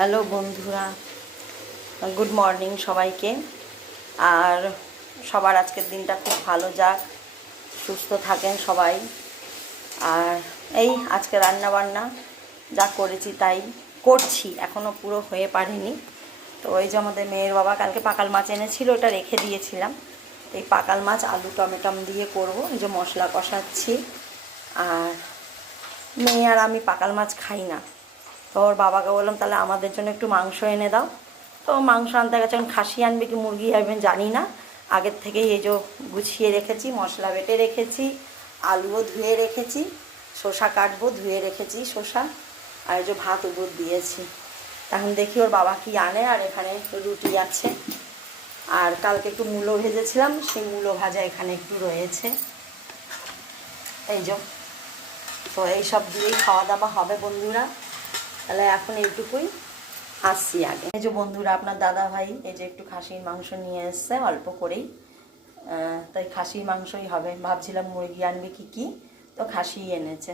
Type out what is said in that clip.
Hello বন্ধুরা, good morning সবাইকে। আর সবার আজকের দিনটা খুব ভালো যাক, সুস্থ থাকেন সবাই। আর এই আজকে রান্না বান্না যা করেছি তাই করছি, এখনও পুরো হয়ে পারেনি। তো ওই যে আমাদের মেয়ের বাবা কালকে পাকাল মাছ এনেছিল, ওটা রেখে দিয়েছিলাম। এই পাকাল মাছ আলু টমেটো দিয়ে করব। এই যে মশলা কষাচ্ছি। আর মেয়ে আর আমি পাকাল মাছ খাই না, তো ওর বাবাকে বললাম তাহলে আমাদের জন্য একটু মাংস এনে দাও। তো মাংস আনতে গেছে, এখন খাসি আনবে কি মুরগি আনবেন জানি না। আগের থেকেই এই যে গুছিয়ে রেখেছি, মশলা বেটে রেখেছি, আলুও ধুয়ে রেখেছি, শসা কাটবো, ধুয়ে রেখেছি শসা। আর এই যে ভাত উপর দিয়েছি। এখন দেখি ওর বাবা কি আনে। আর এখানে রুটি আছে, আর কালকে একটু মূলো ভেজেছিলাম, সেই মূলো ভাজা এখানে একটু রয়েছে। এই যে, তো এইসব দিয়েই খাওয়া দাওয়া হবে বন্ধুরা। তাহলে এখন এইটুকুই, আসছি আগে। এই যে বন্ধুরা, আপনার দাদা ভাই এই যে একটু খাসির মাংস নিয়ে এসছে অল্প করেই, তাই খাসির মাংসই হবে। ভাবছিলাম মুরগি আনবে কি, তো খাসিই এনেছে।